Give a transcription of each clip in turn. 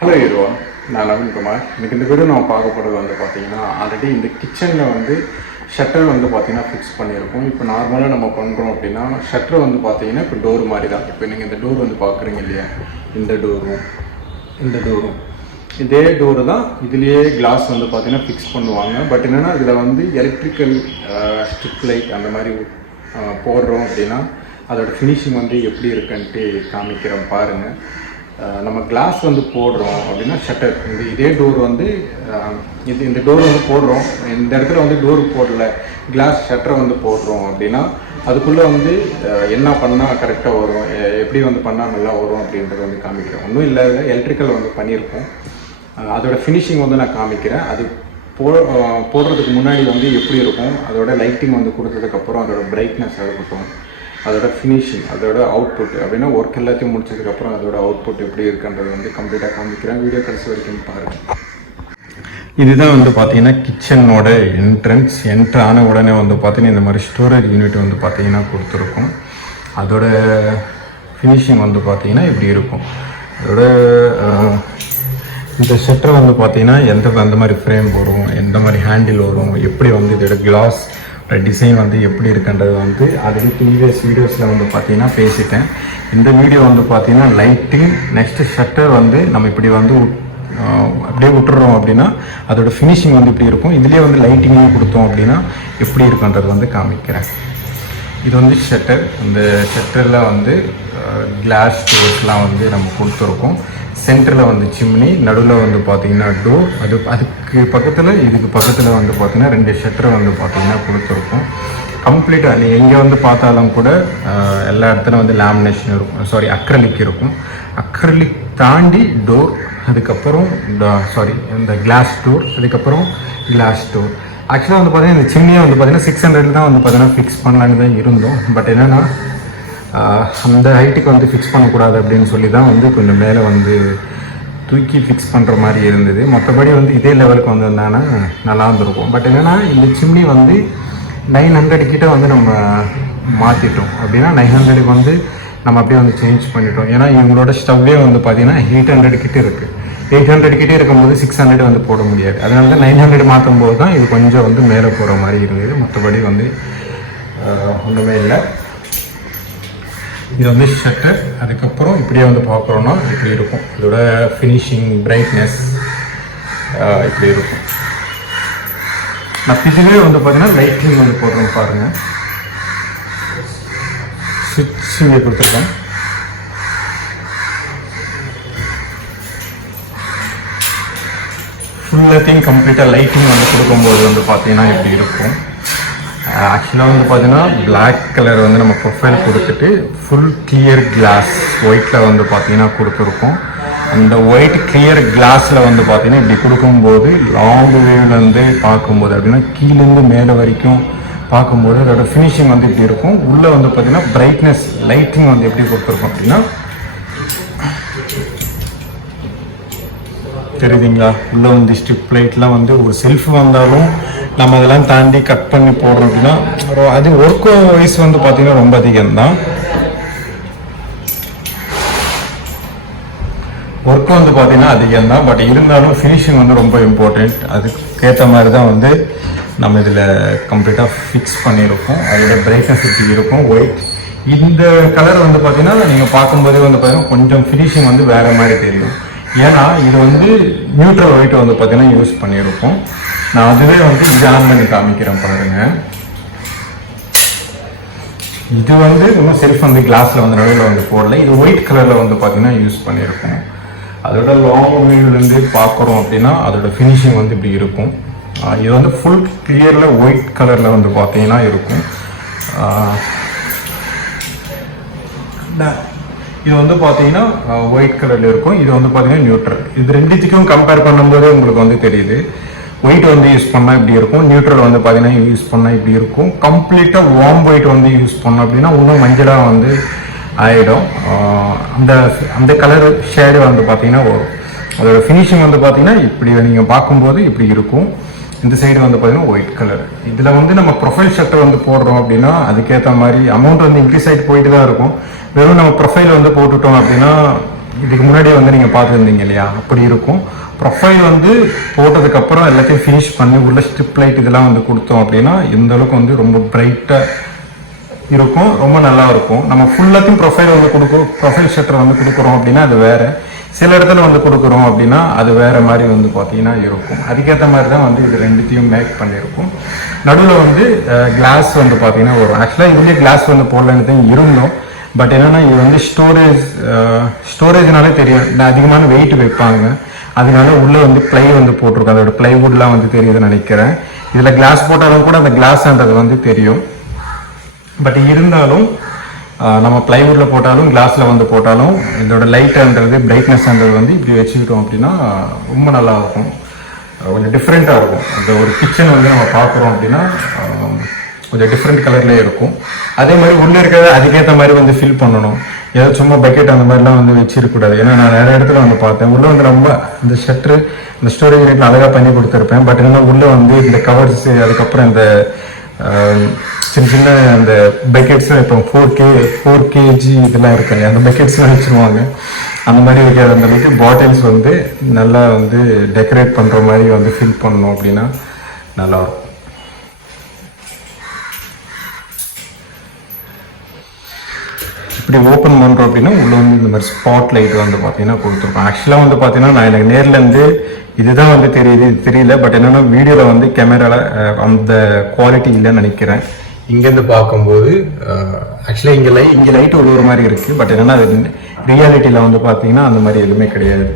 Hello everyone, நான் நவீன் குமார். இன்னைக்கு இந்த வீடியோ நான் பார்க்க போறது வந்து பாத்தீங்கன்னா ஆல்ரெடி இந்த கிச்சன்ல வந்து ஷட்டர் வந்து பாத்தீங்கன்னா ஃபிக்ஸ் பண்ணியிருக்கோம். இப்போ நார்மலா நம்ம பண்றோம் அப்படின்னா ஷட்டர் வந்து பாத்தீங்கன்னா இப்போ டோர் மாதிரி தான். இப்போ நீங்க இந்த டோர் வந்து பாக்குறீங்க இல்லையா, இந்த டோரும் இதே டோர் தான். இதுலயே கிளாஸ் வந்து பாத்தீங்கன்னா ஃபிக்ஸ் பண்ணுவாங்க. பட் என்னன்னா இதுல வந்து எலக்ட்ரிக்கல் ஸ்ட்ரிப் லைட் அந்த மாதிரி போடுறோம் அப்படின்னா அதோட ஃபினிஷிங் வந்து எப்படி இருக்குன்ட்டு காமிக்கிறோம் பாருங்க. நம்ம கிளாஸ் வந்து போடுறோம் அப்படின்னா ஷட்டர் இதே டோர் வந்து இந்த டோர் வந்து போடுறோம், இந்த இடத்துல வந்து டோர் போடல, கிளாஸ் ஷட்டரை வந்து போடுறோம் அப்படின்னா அதுக்குள்ளே வந்து என்ன பண்ணால் கரெக்டாக வரும், எப்படி வந்து பண்ணால் நல்லா வரும் அப்படின்றத வந்து காமிக்கிறேன். ஒன்றும் இல்லை, எலக்ட்ரிக்கல் வந்து பண்ணியிருக்கோம். அதோட ஃபினிஷிங் வந்து நான் காமிக்கிறேன். அது போடுறதுக்கு முன்னாடி வந்து எப்படி இருக்கும், அதோட லைட்டிங் வந்து கொடுத்ததுக்கப்புறம் அதோட பிரைட்னஸ் இருக்கட்டும், அதோட ஃபினிஷிங், அதோட அவுட்புட் அப்படின்னா ஒர்க் எல்லாத்தையும் முடிச்சதுக்கப்புறம் அதோட அவுட்புட் எப்படி இருக்குன்றது வந்து கம்ப்ளீட்டாக காமிக்கிறேன். வீடியோ கடைசி வரைக்கும் பாருங்கள். இதுதான் வந்து பார்த்தீங்கன்னா கிச்சனோட என்ட்ரன்ஸ். என்ட்ரு ஆன உடனே வந்து பார்த்தீங்கன்னா இந்த மாதிரி ஸ்டோரேஜ் யூனிட் வந்து பார்த்தீங்கன்னா கொடுத்துருக்கும். அதோட ஃபினிஷிங் வந்து பார்த்தீங்கன்னா இப்படி இருக்கும். அதோட இந்த ஷட்டர் வந்து பார்த்தீங்கன்னா அந்த மாதிரி ஃப்ரேம் வரும், எந்த மாதிரி ஹேண்டில் வரும், எப்படி வந்து இதோட கிளாஸ் டிசைன் வந்து எப்படி இருக்குன்றது வந்து ஆல்ரெடி ப்ரீவியஸ் வீடியோஸில் வந்து பார்த்தீங்கன்னா பேசிட்டேன். இந்த வீடியோ வந்து பார்த்தீங்கன்னா லைட்டிங், நெக்ஸ்ட்டு ஷட்டர் வந்து நம்ம இப்படி வந்து அப்படியே விட்டுறோம் அப்படின்னா அதோட ஃபினிஷிங் வந்து இப்படி இருக்கும். இதுலேயே வந்து லைட்டிங்கும் கொடுத்தோம் அப்படின்னா எப்படி இருக்குன்றது வந்து காமிக்கிறேன். இது வந்து ஷட்டர். இந்த ஷட்டரில் வந்து கிளாஸ் டோர்ஸ்லாம் வந்து நம்ம கொடுத்துருக்கோம். சென்டரில் வந்து சிம்னி, நடுவில் வந்து பார்த்தீங்கன்னா டோர், அதுக்கு பக்கத்தில் இதுக்கு பக்கத்தில் வந்து பார்த்தீங்கன்னா 2 ஷட்டரை வந்து பார்த்தீங்கன்னா கொடுத்துருக்கோம். கம்ப்ளீட்டாக நீ எங்கே வந்து பார்த்தாலும் கூட எல்லா இடத்துலையும் வந்து லேமினேஷன் இருக்கும், அக்ரலிக் இருக்கும். அக்ரலிக் தாண்டி டோர், அதுக்கப்புறம் இந்த கிளாஸ் டோர், அதுக்கப்புறம் கிளாஸ் டோர். ஆக்சுவலாக வந்து பார்த்தீங்கன்னா இந்த சிம்னியை வந்து பார்த்தீங்கன்னா 600 தான் வந்து பார்த்தீங்கன்னா ஃபிக்ஸ் பண்ணலான்னு தான் இருந்தோம். பட் என்னென்னா அந்த ஹைட்டுக்கு வந்து ஃபிக்ஸ் பண்ணக்கூடாது அப்படின்னு சொல்லி தான் வந்து கொஞ்சம் மேலே வந்து தூக்கி ஃபிக்ஸ் பண்ணுற மாதிரி இருந்தது. மற்றபடி வந்து இதே லெவலுக்கு வந்திருந்தாங்கன்னா நல்லா இருந்திருக்கும். பட் என்னென்னா இந்த சிம்னி வந்து 900 கிட்ட வந்து நம்ம மாற்றிட்டோம் அப்படின்னா 900க்கு வந்து நம்ம அப்படியே வந்து சேஞ்ச் பண்ணிட்டோம். ஏன்னா இவங்களோட ஸ்டவ்வே வந்து பார்த்தீங்கன்னா 800 கிட்ட இருக்குது. 800 கிட்டே இருக்கும்போது 600 வந்து போட முடியாது. அதனால தான் 900 மாற்றும் போது தான் இது கொஞ்சம் வந்து மேலே போகிற மாதிரி இருந்தது. மற்றபடி வந்து ஒன்றுமே இல்லை. இது வந்து ஷட்டர். அதுக்கப்புறம் இப்படியே வந்து பார்க்குறோன்னா இப்படி இருக்கும். இதோட ஃபினிஷிங், பிரைட்னஸ் இப்படி இருக்கும். நான் இதுவே வந்து பார்த்தீங்கன்னா லைட்டிங் வந்து போடுறோம் பாருங்கள். ஸ்விட்ச் இங்கே கொடுத்துருக்கேன். ஃபுல்லாத்தையும் கம்ப்ளீட்டாக லைட்டிங் வந்து கொடுக்கும்போது வந்து பார்த்தீங்கன்னா இப்படி இருக்கும். ஆக்சுவலாக வந்து பார்த்தீங்கன்னா பிளாக் கலர் வந்து நம்ம ப்ரொஃபைல் கொடுத்துட்டு ஃபுல் கிளியர் கிளாஸ் ஒயிட்டில் வந்து பார்த்தீங்கன்னா கொடுத்துருக்கோம். அந்த ஒயிட் கிளியர் கிளாஸில் வந்து பார்த்தீங்கன்னா இப்படி கொடுக்கும்போது லாங் வேவ்லேருந்து பார்க்கும்போது அப்படின்னா கீழேருந்து மேலே வரைக்கும் பார்க்கும்போது அதோட ஃபினிஷிங் வந்து இப்படி இருக்கும். உள்ளே வந்து பார்த்தீங்கன்னா பிரைட்னஸ், லைட்டிங் வந்து எப்படி கொடுத்துருக்கோம் அப்படின்னா தெரியுதுங்களா. உள்ளே வந்து ஸ்ட்ரிப் லைட்லாம் வந்து ஒரு செல்ஃப் வந்தாலும் நம்ம அதெல்லாம் தாண்டி கட் பண்ணி போடுறோம் அப்படின்னா அது ஒர்க் வைஸ் வந்து பார்த்தீங்கன்னா ரொம்ப அதிகம்தான். ஒர்க்கு வந்து பார்த்தீங்கன்னா அதிகம்தான். பட் இருந்தாலும் ஃபினிஷிங் வந்து ரொம்ப இம்பார்ட்டண்ட். அதுக்கேற்ற மாதிரி தான் வந்து நம்ம இதில் கம்ப்ளீட்டாக ஃபிக்ஸ் பண்ணியிருக்கோம். அதோட பிரைட்னஸ் இப்படி இருக்கும். ஒயிட் இந்த கலர் வந்து பார்த்தீங்கன்னா நீங்கள் பார்க்கும்போதே வந்து பார்த்தீங்கன்னா கொஞ்சம் ஃபினிஷிங் வந்து வேறு மாதிரி தெரியும். ஏன்னா இது வந்து நியூட்ரல் ஒயிட் வந்து பார்த்தீங்கன்னா யூஸ் பண்ணியிருக்கோம். நான் அதுவே வந்து இது ஆன் பண்ணி காமிக்கிறேன் பாருங்க. இது வந்து இன்னும் செல்ஃப் வந்து கிளாஸில் வந்து நடுவில் வந்து போடல. இது ஒயிட் கலரில் வந்து பார்த்தீங்கன்னா யூஸ் பண்ணியிருக்கோம். அதோட லாங் வியூலேருந்து பார்க்குறோம் அப்படின்னா அதோட ஃபினிஷிங் வந்து இப்படி இருக்கும். இது வந்து ஃபுல் கிளியரில் ஒயிட் கலரில் வந்து பார்த்தீங்கன்னா இருக்கும். இது வந்து பார்த்தீங்கன்னா ஒயிட் கலரில் இருக்கும். இது வந்து பார்த்தீங்கன்னா நியூட்ரல். இது ரெண்டுத்துக்கும் கம்பேர் பண்ணும்போது உங்களுக்கு வந்து தெரியுது. ஒயிட் வந்து யூஸ் பண்ணால் இப்படி இருக்கும், நியூட்ரல் வந்து பார்த்தீங்கன்னா யூஸ் பண்ணால் இப்படி இருக்கும். கம்ப்ளீட்டாக வார்ம் ஒயிட் வந்து யூஸ் பண்ணோம் அப்படின்னா இன்னும் மஞ்சளாக வந்து ஆகிடும். அந்த கலர் ஷேடு வந்து பார்த்தீங்கன்னா வரும். அதோட ஃபினிஷிங் வந்து பார்த்தீங்கன்னா இப்படி நீங்கள் பார்க்கும்போது இப்படி இருக்கும். இந்த சைடு வந்து பார்த்தீங்கன்னா ஒயிட் கலர். இதில் வந்து நம்ம ப்ரொஃபைல் ஷர்ட்டை வந்து போடுறோம் அப்படின்னா அதுக்கேற்ற மாதிரி அமௌண்ட் வந்து இன்க்ரீஸ் ஆகிட்டு போயிட்டு தான் இருக்கும். வெறும் நம்ம ப்ரொஃபைல் வந்து போட்டுட்டோம் அப்படின்னா இதுக்கு முன்னாடி வந்து நீங்கள் பார்த்துருந்தீங்க இல்லையா, அப்படி இருக்கும். ப்ரொஃபைல் வந்து போட்டதுக்கப்புறம் எல்லாத்தையும் ஃபினிஷ் பண்ணி உள்ள ஸ்ட்ரிப் லைட் இதெல்லாம் வந்து கொடுத்தோம் அப்படின்னா இந்த அளவுக்கு வந்து ரொம்ப பிரைட்டாக இருக்கும், ரொம்ப நல்லா இருக்கும். நம்ம ஃபுல்லாத்தையும் ப்ரொஃபைல் வந்து ப்ரொஃபைல் ஷட்டர் வந்து கொடுக்குறோம் அப்படின்னா அது வேறு, சில இடத்துல வந்து கொடுக்குறோம் அப்படின்னா அது வேறு மாதிரி வந்து பார்த்தீங்கன்னா இருக்கும். அதுக்கேற்ற மாதிரி தான் வந்து இது ரெண்டுத்தையும் மேக் பண்ணியிருக்கும். நடுவில் வந்து கிளாஸ் வந்து பார்த்தீங்கன்னா வரும். ஆக்சுவலாக இதுலேயே கிளாஸ் வந்து போடலான்னு தான் இருந்தோம். பட் என்னென்னா இது வந்து ஸ்டோரேஜ்னாலே தெரியும், அதிகமான வெயிட் வைப்பாங்க, அதனால உள்ளே வந்து ப்ளை வந்து போட்டிருக்கோம். அதோட ப்ளைவுட்லாம் வந்து தெரியுதுன்னு நினைக்கிறேன். இதில் கிளாஸ் போட்டாலும் கூட அந்த கிளாஸ்ன்றது வந்து தெரியும். பட் இருந்தாலும் நம்ம ப்ளைவுட்டில் போட்டாலும் கிளாஸில் வந்து போட்டாலும் இதோட லைட்டுன்றது பிரைட்னஸ்ன்றது வந்து இப்படி வச்சுக்கிட்டோம் அப்படின்னா ரொம்ப நல்லாயிருக்கும், கொஞ்சம் டிஃப்ரெண்ட்டாக இருக்கும். அந்த ஒரு கிச்சன் வந்து நம்ம பார்க்குறோம் அப்படின்னா கொஞ்சம் டிஃப்ரெண்ட் கலர்லேயே இருக்கும். அதே மாதிரி உள்ளே இருக்கிறத அதுக்கேற்ற மாதிரி வந்து ஃபில் பண்ணணும். ஏதாவது சும்மா பக்கெட் அந்த மாதிரிலாம் வந்து வச்சிருக்கக்கூடாது. ஏன்னா நான் நிறைய இடத்துல வந்து பார்த்தேன், உள்ளே வந்து ரொம்ப இந்த ஷட்ரு இந்த ஸ்டோரேஜ் யூனிட்ல அழகாக பண்ணி கொடுத்துருப்பேன். பட் என்னன்னா உள்ளே வந்து இந்த கவர்ஸு, அதுக்கப்புறம் இந்த சின்ன சின்ன அந்த பக்கெட்ஸ், இப்போ 4 kg இதெல்லாம் இருக்காங்க, அந்த பக்கெட்ஸ்லாம் வச்சுருவாங்க. அந்த மாதிரி வைக்காத அந்த அளவுக்கு பாட்டில்ஸ் வந்து நல்லா வந்து டெக்கரேட் பண்ணுற மாதிரி வந்து ஃபில் பண்ணணும் அப்படின்னா நல்லாயிருக்கும். இப்படி ஓப்பன் பண்ணுறோம் அப்படின்னா உள்ள வந்து இந்த மாதிரி ஸ்பாட் லைட் வந்து பார்த்தீங்கன்னா கொடுத்துருக்கோம். ஆக்சுவலாக வந்து பார்த்தீங்கன்னா நான் எனக்கு நேர்லேருந்து இதுதான் வந்து தெரியல. பட் என்னென்னா வீடியோவில் வந்து கேமராவில் அந்த குவாலிட்டி இல்லைன்னு நினைக்கிறேன். இங்கேருந்து பார்க்கும்போது ஆக்சுவலாக இங்கே லைட் ஒரு மாதிரி இருக்குது. பட் என்னென்னா அது ரியாலிட்டியில் வந்து பார்த்தீங்கன்னா அந்த மாதிரி எதுவுமே கிடையாது.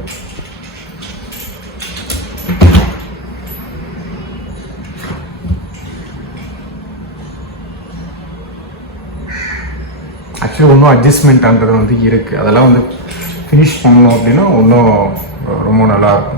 ஆக்சுவலி இன்னும் அட்ஜஸ்ட்மெண்ட்ன்றது வந்து இருக்குது, அதெல்லாம் வந்து ஃபினிஷ் பண்ணணும் அப்படின்னா இன்னும் ரொம்ப நல்லாயிருக்கும்.